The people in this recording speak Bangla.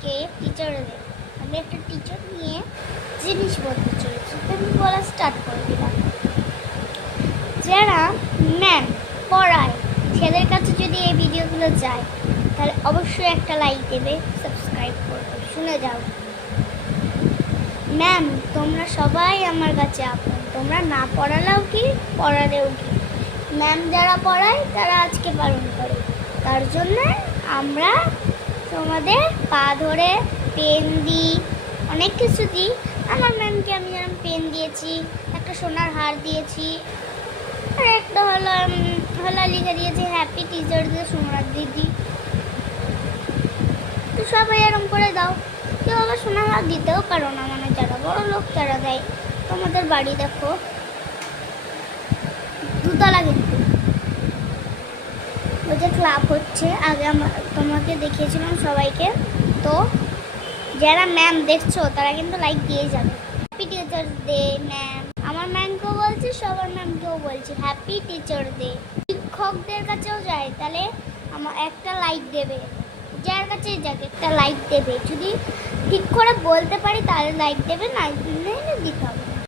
আজকে টিচারদের আমি একটা টিচার নিয়ে জিনিস বলতে চলেছি। আমি বলা স্টার্ট করে দিলাম। যারা ম্যাম পড়ায় সেদের কাছে যদি এই ভিডিওগুলো যায় তাহলে অবশ্যই একটা লাইক দেবে, সাবস্ক্রাইব করবে। শুনে যাও। ম্যাম তোমরা সবাই আমার কাছে আপন, তোমরা না পড়ালেও কি পড়ালেও কি, ম্যাম যারা পড়ায় তারা আজকে পালন করে। তার জন্য আমরা তোমাদের পা ধরে পেন দিই, অনেক কিছু দিই। আমার ম্যামকে আমি যেরকম পেন দিয়েছি, একটা সোনার হার দিয়েছি, আর একটা হলো লিখে দিয়েছি হ্যাপি টিচার ডে সোনার দিদি। তো সবাই এরকম করে দাও। কেউ আবার সোনার হার দিতেও পারো না, মানে যারা বড় লোক তারা দেয়। তোমাদের বাড়ি দেখো দুতলা, কিন্তু ওই যে ক্লাব হচ্ছে আগে তোমাকে দেখিয়েছিলাম সবাইকে। তো যারা ম্যাম দেখছো তারা কিন্তু লাইক দিয়ে যাবে। Happy teachers day ma'am. আমার ম্যামকেও বলছি, সবার ম্যামকেও বলছি হ্যাপি টিচার ডে। শিক্ষকদের কাছেও যায় তাহলে আমার একটা লাইক দেবে, যার কাছে যাকে একটা লাইক দেবে। যদি ঠিক করে বলতে পারি তাহলে লাইক দেবে, না দিতে হবে।